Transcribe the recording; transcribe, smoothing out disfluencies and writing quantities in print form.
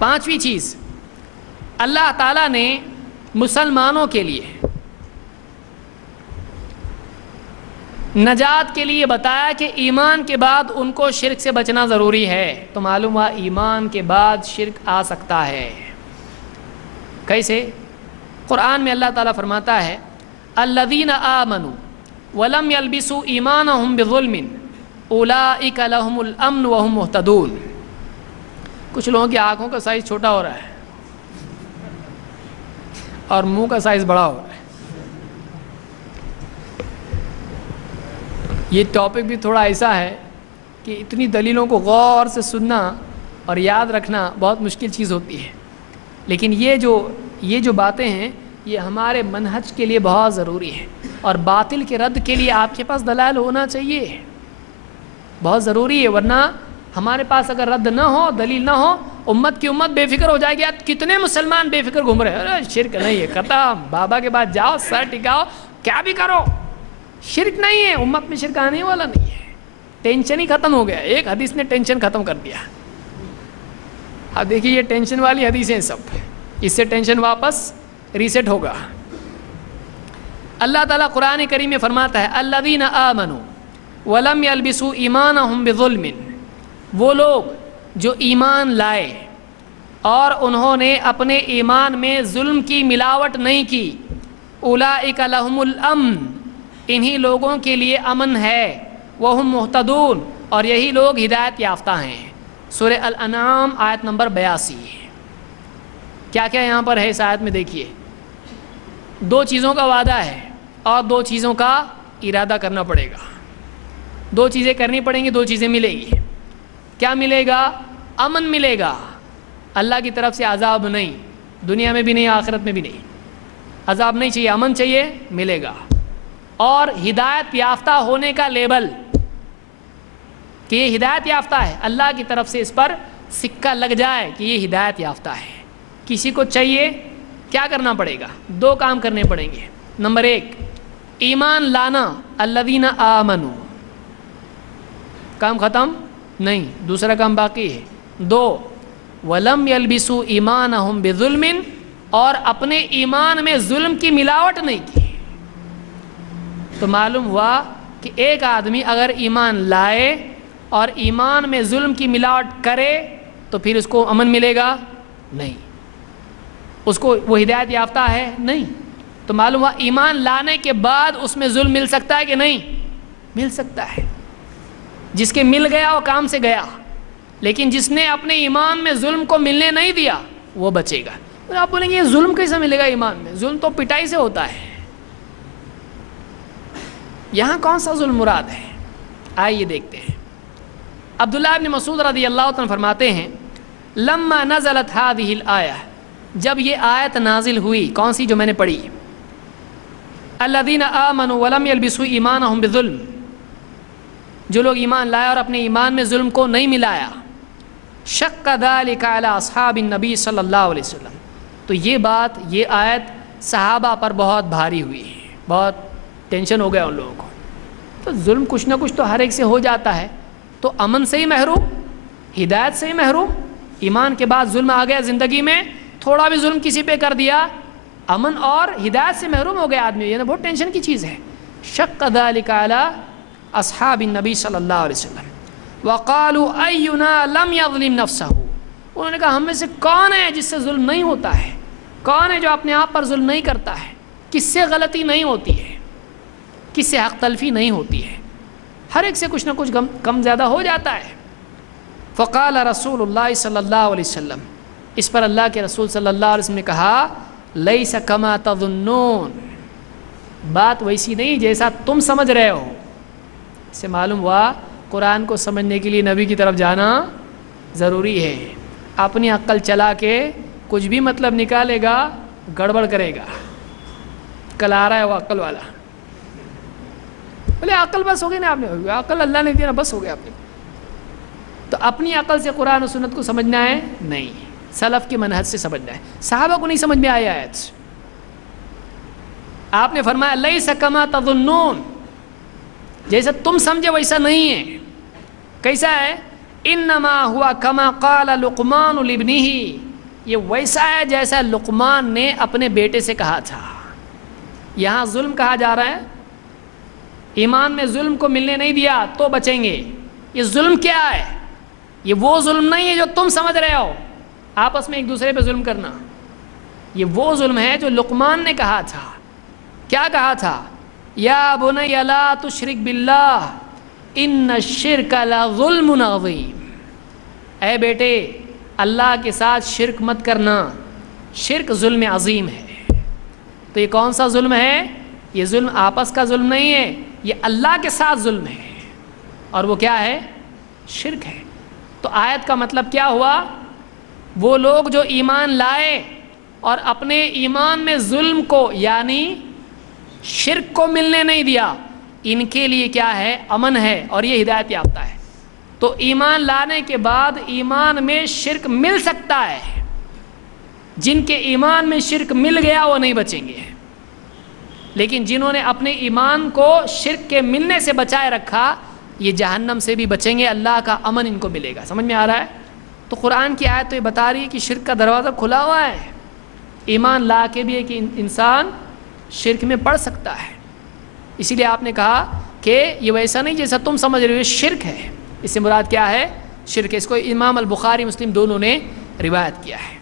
پانچویں چیز، اللہ تعالیٰ نے مسلمانوں کے لیے نجات کے لیے بتایا کہ ایمان کے بعد ان کو شرک سے بچنا ضروری ہے. تو معلوم ہوا ایمان کے بعد شرک آ سکتا ہے. کیسے؟ قرآن میں اللہ تعالیٰ فرماتا ہے الذین آمنوا ولم یلبسوا ایمانہم بظلم اولئک لہم الامن وہم مہتدون. کچھ لوگوں کی آنکھوں کا سائز چھوٹا ہو رہا ہے اور منہ کا سائز بڑا ہو رہا ہے. یہ ٹاپک بھی تھوڑا ایسا ہے کہ اتنی دلیلوں کو غور سے سننا اور یاد رکھنا بہت مشکل چیز ہوتی ہے، لیکن یہ جو باتیں ہیں یہ ہمارے منہج کے لیے بہت ضروری ہے، اور باطل کے رد کے لیے آپ کے پاس دلائل ہونا چاہیے، بہت ضروری ہے. ورنہ ہمارے پاس اگر رد نہ ہو، دلیل نہ ہو، امت کی امت بے فکر ہو جائے گی. کتنے مسلمان بے فکر گھوم رہے ہیں، ارے شرک نہیں ہے، ختم، بابا کے پاس جاؤ، سر ٹکاؤ، کیا بھی کرو، شرک نہیں ہے. امت میں شرک آنے والا نہیں ہے. ٹینشن ہی ختم ہو گیا. ایک حدیث نے ٹینشن ختم کر دیا. اب دیکھیے یہ ٹینشن والی حدیثیں سب، اس سے ٹینشن واپس ریسیٹ ہوگا. اللہ تعالیٰ قرآن کریم میں فرماتا ہے الذین آمنوا ولم یلبسوا ایمانہم بظلم. وہ لوگ جو ایمان لائے اور انہوں نے اپنے ایمان میں ظلم کی ملاوٹ نہیں کی، اولئک لہم الامن، انہی لوگوں کے لیے امن ہے، وہم مہتدون، اور یہی لوگ ہدایت یافتہ ہیں. سورہ الانعام آیت نمبر 82. کیا کیا یہاں پر ہے اس آیت میں دیکھیے. 2 چیزوں کا وعدہ ہے اور 2 چیزوں کا ارادہ کرنا پڑے گا. 2 چیزیں کرنی پڑیں گی، 2 چیزیں ملے گی. کیا ملے گا؟ امن ملے گا، اللہ کی طرف سے عذاب نہیں، دنیا میں بھی نہیں، آخرت میں بھی نہیں. عذاب نہیں چاہیے، امن چاہیے، ملے گا. اور ہدایت یافتہ ہونے کا لیبل کہ یہ ہدایت یافتہ ہے، اللہ کی طرف سے اس پر سکہ لگ جائے کہ یہ ہدایت یافتہ ہے. کسی کو چاہیے کیا کرنا پڑے گا؟ 2 کام کرنے پڑیں گے. نمبر 1 ایمان لانا، الذین آمنوا، کام ختم نہیں، دوسرا کام باقی ہے. 2 ولم یلبسوا ایمانہم بظلم، اور اپنے ایمان میں ظلم کی ملاوٹ نہیں کی. تو معلوم ہوا کہ ایک آدمی اگر ایمان لائے اور ایمان میں ظلم کی ملاوٹ کرے تو پھر اس کو امن ملے گا نہیں، اس کو وہ ہدایت یافتہ ہے نہیں. تو معلوم ہوا ایمان لانے کے بعد اس میں ظلم مل سکتا ہے کہ نہیں؟ مل سکتا ہے. جس کے مل گیا وہ کام سے گیا، لیکن جس نے اپنے ایمان میں ظلم کو ملنے نہیں دیا وہ بچے گا. تو آپ بولیں گے یہ ظلم کیسے ملے گا ایمان میں؟ ظلم تو پٹائی سے ہوتا ہے. یہاں کون سا ظلم مراد ہے؟ آئیے دیکھتے ہیں. عبداللہ ابن مسعود رضی اللہ عنہ فرماتے ہیں لما نزلت هذه الآیہ، جب یہ آیت نازل ہوئی، کون سی جو میں نے پڑھی، الذین آمنوا ولم یلبسوا ایمانہم بظلم، جو لوگ ایمان لائے اور اپنے ایمان میں ظلم کو نہیں ملایا، شق ذلک علی اصحاب النبی صلی اللہ علیہ وسلم، تو یہ آیت صحابہ پر بہت بھاری ہوئی، بہت ٹینشن ہو گیا ان لوگوں کو. تو ظلم کچھ نہ کچھ تو ہر ایک سے ہو جاتا ہے، تو امن سے ہی محروم، ہدایت سے ہی محروم. ایمان کے بعد ظلم آ گیا زندگی میں، تھوڑا بھی ظلم کسی پہ کر دیا، امن اور ہدایت سے محروم ہو گیا آدمی. یہ بہت ٹینشن کی چیز ہے. شق ذلک علی اصحاب النبی صلی اللہ علیہ وسلم وقالوا اینا لم یظلم نفسہ، انہوں نے کہا ہم میں سے کون ہے جس سے ظلم نہیں ہوتا ہے، کون ہے جو اپنے آپ پر ظلم نہیں کرتا ہے، کس سے غلطی نہیں ہوتی ہے، کس سے حق تلفی نہیں ہوتی ہے. ہر ایک سے کچھ نہ کچھ کم زیادہ ہو جاتا ہے. فقال رسول اللہ صلی اللہ علیہ وسلم، اس پر اللہ کے رسول صلی اللہ علیہ وسلم نے کہا لیس کما تظنون، بات ویسی نہیں جیسا تم سمجھ رہے ہو. اس سے معلوم ہوا قرآن کو سمجھنے کے لیے نبی کی طرف جانا ضروری ہے. اپنی عقل چلا کے کچھ بھی مطلب نکالے گا گڑبڑ کرے گا. کل آ رہا ہے وہ عقل والا، بولے عقل بس ہو گئی نا، آپ نے عقل اللہ نے دیا نا، بس ہو گیا آپ نے. تو اپنی عقل سے قرآن و سنت کو سمجھنا ہے نہیں، سلف کے منہج سے سمجھنا ہے. صحابہ کو نہیں سمجھ میں آیا آیت، آپ نے فرمایا لیس کما تظنون، جیسا تم سمجھے ویسا نہیں ہے. کیسا ہے؟ انما ہوا کما قال لقمان لابنہ، یہ ویسا ہے جیسا لقمان نے اپنے بیٹے سے کہا تھا۔ یہاں ظلم کہا جا رہا ہے، ایمان میں ظلم کو ملنے نہیں دیا تو بچیں گے۔ یہ ظلم کیا ہے؟ یہ وہ ظلم نہیں ہے جو تم سمجھ رہے ہو، آپس میں ایک دوسرے پہ ظلم کرنا۔ یہ وہ ظلم ہے جو لقمان نے کہا تھا۔ کیا کہا تھا؟ یا بنی لا تشرک باللہ ان الشرک لظلم عظیم، اے بیٹے اللہ کے ساتھ شرک مت کرنا، شرک ظلم عظیم ہے۔ تو یہ کون سا ظلم ہے؟ یہ ظلم آپس کا ظلم نہیں ہے، یہ اللہ کے ساتھ ظلم ہے، اور وہ کیا ہے؟ شرک ہے۔ تو آیت کا مطلب کیا ہوا؟ وہ لوگ جو ایمان لائے اور اپنے ایمان میں ظلم کو یعنی شرک کو ملنے نہیں دیا، ان کے لیے کیا ہے؟ امن ہے، اور یہ ہدایت یافتہ ہے۔ تو ایمان لانے کے بعد ایمان میں شرک مل سکتا ہے، جن کے ایمان میں شرک مل گیا وہ نہیں بچیں گے، لیکن جنہوں نے اپنے ایمان کو شرک کے ملنے سے بچائے رکھا یہ جہنم سے بھی بچیں گے، اللہ کا امن ان کو ملے گا۔ سمجھ میں آ رہا ہے؟ تو قرآن کی آیت تو یہ بتا رہی ہے کہ شرک کا دروازہ کھلا ہوا ہے، ایمان لا کے بھی ایک انسان شرک میں پڑ سکتا ہے۔ اسی لیے آپ نے کہا کہ یہ ویسا نہیں جیسا تم سمجھ رہے ہو، شرک ہے۔ اس سے مراد کیا ہے؟ شرک ہے۔ اس کو امام البخاری مسلم دونوں نے روایت کیا ہے۔